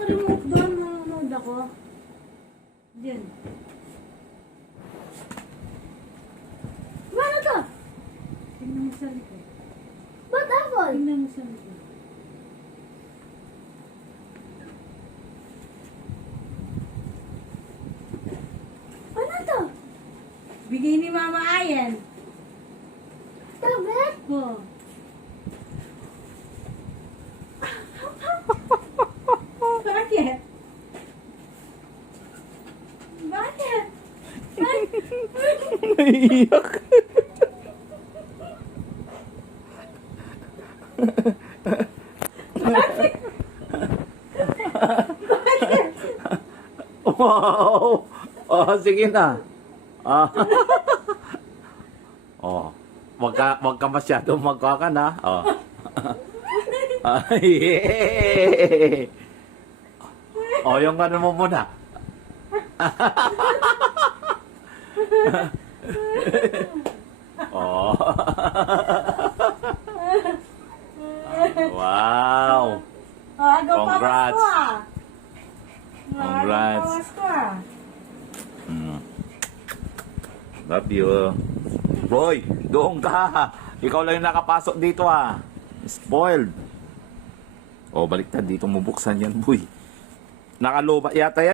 yung remote doon nanonood ako? Diyan. Ano to? Tingnan mo sa likod. Ba't apple? Tingnan mo sa likod. Ano to? Bigay ni Mama Ayan. Tablet? Oh. Bakit? Bakit? Naiiyak. Wow! Oh, sige na. Ah. Oh. Wag ka masyado magkakan ha. Oh. Ay. Oh, yung ano mo muna. Oh. Wow. Agaw Congrats. pawas ko ah. Congrats. Pawas ko ah. Love you. Boy, doon ka. Ikaw lang yung nakapasok dito ah. Spoiled. Oh, baliktad dito mo buksan yan, boy. Nakaloba yata yan.